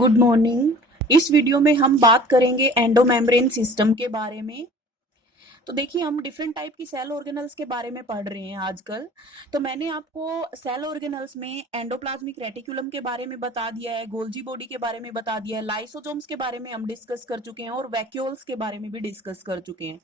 Good morning. इस video में हम बात करेंगे एंडोमेम्ब्रेन सिस्टम के बारे में। तो देखिए, हम डिफरेंट टाइप की सेल ऑर्गेनल्स के बारे में पढ़ रहे हैं आजकल। तो मैंने आपको सेल ऑर्गेनल्स में एंडोप्लाज्मिक रेटिकुलम के बारे में बता दिया है, गोल्जी बॉडी के बारे में बता दिया है, लाइसोसोम्स के बारे में हम डिस्कस कर चुके हैं और वैक्यूल्स के बारे में भी डिस्कस कर चुके हैं।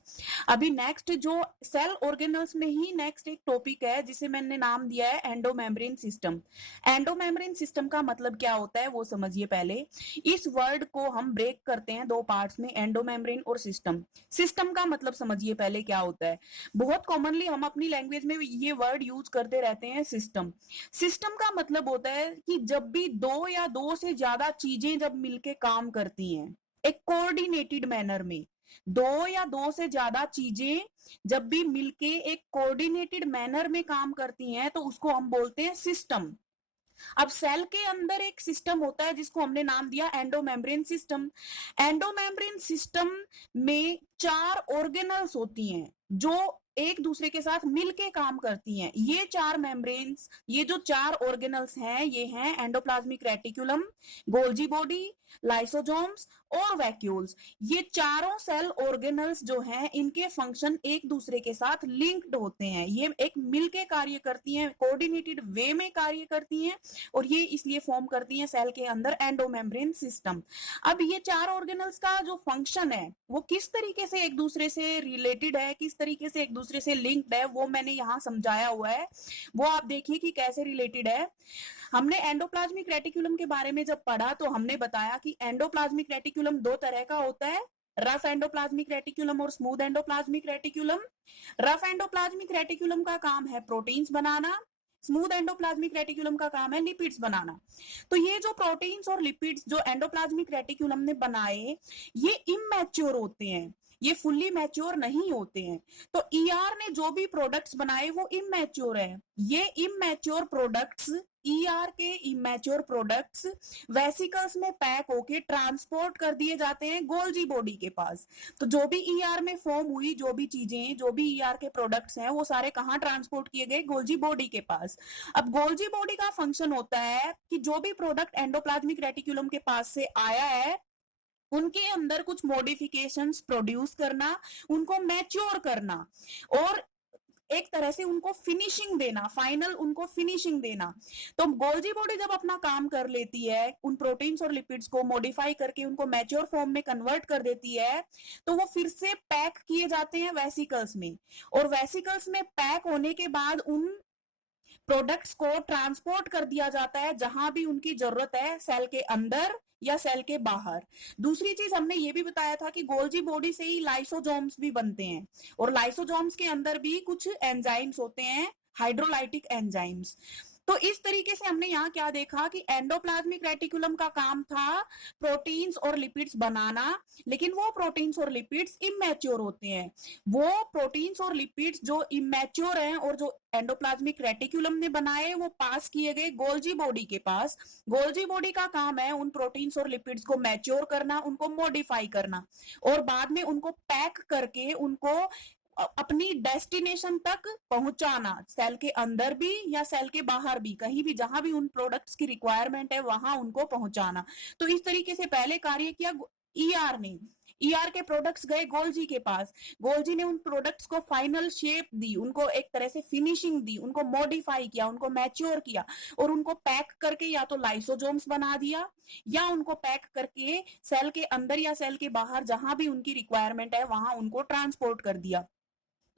अभी नेक्स्ट जो सेल ऑर्गेनल्स में ही नेक्स्ट एक टॉपिक है जिसे मैंने नाम दिया है एंडोमेम्ब्रेन सिस्टम। एंडोमेम्ब्रेन सिस्टम का मतलब क्या होता है वो समझिए पहले। इस वर्ड को हम ब्रेक करते हैं दो पार्ट्स में, एंडोमेम्ब्रेन और सिस्टम। सिस्टम का मतलब समझिए पहले क्या होता है। बहुत कॉमनली हम अपनी लैंग्वेज में ये वर्ड यूज करते रहते हैं, सिस्टम। सिस्टम का मतलब होता है कि जब भी दो या दो से ज्यादा चीजें जब मिलके काम करती हैं एक कोऑर्डिनेटेड मैनर में, दो या दो से ज्यादा चीजें जब भी मिलके एक कोऑर्डिनेटेड मैनर में काम करती हैं तो उसको हम बोलते हैं सिस्टम। अब सेल के अंदर एक सिस्टम होता है जिसको हमने नाम दिया एंडोमेम्ब्रेन सिस्टम। एंडोमेम्ब्रेन सिस्टम में चार ऑर्गेनल्स होती हैं जो एक दूसरे के साथ मिलके काम करती हैं। ये चार मेम्ब्रेन्स, ये जो चार ऑर्गेनल्स हैं, ये हैं endoplasmic reticulum, Golgi body, lysosomes और वैक्यूल्स। ये चारों सेल ऑर्गेनल्स जो हैं इनके फंक्शन एक दूसरे के साथ लिंक्ड होते हैं। ये एक मिलके कार्य करती हैं, कोऑर्डिनेटेड वे में कार्य करती हैं और ये इसलिए फॉर्म करती हैं सेल के अंदर एंडोमेम्ब्रेन सिस्टम। अब ये चार ऑर्गेनल्स का जो फंक्शन है वो किस तरीके से एक दूसरे से रिलेटेड है, किस तरीके से एक दूसरे से लिंक्ड है, वो मैंने यहाँ समझाया हुआ है। वो आप देखिए कि कैसे रिलेटेड है। हमने एंडोप्लाज्मिक रेटिकुलम के बारे में जब पढ़ा तो हमने बताया कि एंडोप्लाज्मिक रेटिकुलम दो तरह का होता है, रफ एंडोप्लाज्मिक रेटिकुलम और smooth endoplasmic reticulum. Rough endoplasmic reticulum का काम है प्रोटीन्स बनाना, स्मूथ एंडोप्लाज्मिक रेटिकुलम का काम है लिपिड्स बनाना। तो ये जो प्रोटीन्स और लिपिड्स जो एंडोप्लाज्मिक रेटिकुलम ने बनाए, ये इमैच्योर होते हैं, ये फुल्ली मैच्योर नहीं होते हैं। तो ईआर ने जो भी प्रोडक्ट्स बनाए वो इमैच्योर है। ये इमैच्योर प्रोडक्ट्स, ईआर के इमैच्योर प्रोडक्ट्स वेसिकल्स में पैक होके ट्रांसपोर्ट कर दिए जाते हैं गोल्जी बॉडी के पास। तो जो भी ईआर में फॉर्म हुई, जो भी चीजें, जो भी ईआर के प्रोडक्ट्स हैं, वो सारे कहाँ ट्रांसपोर्ट किए गए? गोल्जी बॉडी के पास। अब गोल्जी बॉडी का फंक्शन होता है कि जो भी प्रोडक्ट एंडोप्लाज्मिक रेटिकुलम के पास से आया है उनके अंदर कुछ मॉडिफिकेशंस प्रोड्यूस करना, उनको मैच्योर करना और एक तरह से उनको फिनिशिंग देना, फाइनल उनको फिनिशिंग देना। तो गोल्जी बॉडी जब अपना काम कर लेती है, उन प्रोटीन्स और लिपिड्स को मॉडिफाई करके उनको मैच्योर फॉर्म में कन्वर्ट कर देती है, तो वो फिर से पैक किए जाते हैं वेसिकल्स में। और वेसिकल्स में पैक होने के बाद उन प्रोडक्ट्स को ट्रांसपोर्ट कर दिया जाता है जहां भी उनकी जरूरत है, सेल के अंदर या सेल के बाहर। दूसरी चीज हमने ये भी बताया था कि गोल्जी बॉडी से ही लाइसोसोम्स भी बनते हैं और लाइसोसोम्स के अंदर भी कुछ एंजाइम्स होते हैं, हाइड्रोलाइटिक एंजाइम्स। तो इस तरीके से हमने यहाँ क्या देखा कि एंडोप्लाज्मिक रेटिकुलम का काम था प्रोटीन्स और लिपिड्स बनाना, लेकिन वो प्रोटीन्स और लिपिड्स इमैच्योर होते हैं। वो प्रोटीन्स और लिपिड्स जो इमैच्योर हैं और जो एंडोप्लाज्मिक रेटिकुलम ने बनाए वो पास किए गए गोल्जी बॉडी के पास। गोल्जी बॉडी का काम है उन प्रोटीन्स और लिपिड्स को मैच्योर करना, उनको मॉडिफाई करना और बाद में उनको पैक करके उनको अपनी डेस्टिनेशन तक पहुंचाना, सेल के अंदर भी या सेल के बाहर भी, कहीं भी जहां भी उन प्रोडक्ट्स की रिक्वायरमेंट है वहां उनको पहुंचाना। तो इस तरीके से पहले कार्य किया ईआर ने। ईआर के प्रोडक्ट्स गए गोल्जी के पास, गोल्जी ने उन प्रोडक्ट्स को फाइनल शेप दी, उनको एक तरह से फिनिशिंग दी, उनको मॉडिफाई किया, उनको मैच्योर किया और उनको पैक करके या तो लाइसोसोम्स बना दिया या उनको पैक करके सेल के अंदर या सेल के बाहर जहां भी उनकी रिक्वायरमेंट है वहां उनको ट्रांसपोर्ट कर दिया।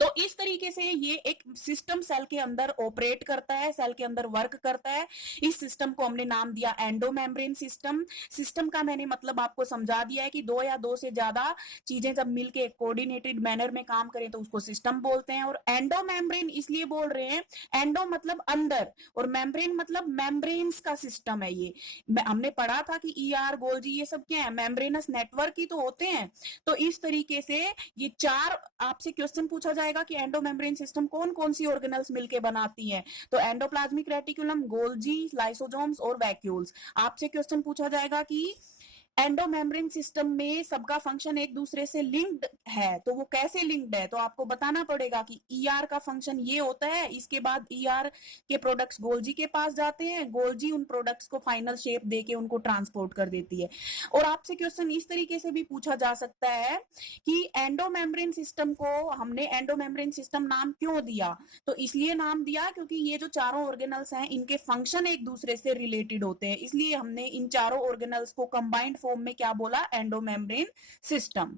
तो इस तरीके से ये एक सिस्टम सेल के अंदर ऑपरेट करता है, सेल के अंदर वर्क करता है। इस सिस्टम को हमने नाम दिया एंडोमेम्ब्रेन सिस्टम। सिस्टम का मैंने मतलब आपको समझा दिया है कि दो या दो से ज्यादा चीजें जब मिलके कोऑर्डिनेटेड मैनर में काम करें तो उसको सिस्टम बोलते हैं। और एंडोमेम्ब्रेन इसलिए बोल रहे हैं, एंडो मतलब अंदर और मेम्ब्रेन मतलब मेम्ब्रेन्स का सिस्टम है। ये हमने पढ़ा था कि ईआर, गोल्जी ये सब क्या है, मेम्ब्रेनस नेटवर्क ही तो होते हैं। तो इस तरीके से ये चार, आपसे क्वेश्चन पूछा जाएगा कि एंडोमेम्ब्रेन सिस्टम कौन कौन सी ऑर्गेनल्स मिलके बनाती हैं, तो एंडोप्लाज्मिक रेटिकुलम, गोल्जी, लाइसोसोम्स और वैक्यूल्स। आपसे क्वेश्चन पूछा जाएगा कि एंडोमेम्ब्रेन सिस्टम में सबका फंक्शन एक दूसरे से लिंक्ड है, तो वो कैसे लिंक्ड है तो आपको बताना पड़ेगा कि ईआर का फंक्शन ये होता है, इसके बाद ईआर के प्रोडक्ट्स गोल्जी के पास जाते हैं, गोल्जी उन प्रोडक्ट्स को फाइनल शेप देके उनको ट्रांसपोर्ट कर देती है। और आपसे क्वेश्चन इस तरीके से भी पूछा जा सकता है कि एंडोमेम्ब्रेन सिस्टम को हमने एंडोमेम्ब्रेन सिस्टम नाम क्यों दिया, तो इसलिए नाम दिया क्योंकि ये जो चारों ऑर्गेनल्स हैं इनके फंक्शन एक दूसरे से रिलेटेड होते हैं, इसलिए हमने इन चारों ऑर्गेनल्स को कंबाइंड फॉर्म में क्या बोला, एंडोमेम्ब्रेन सिस्टम।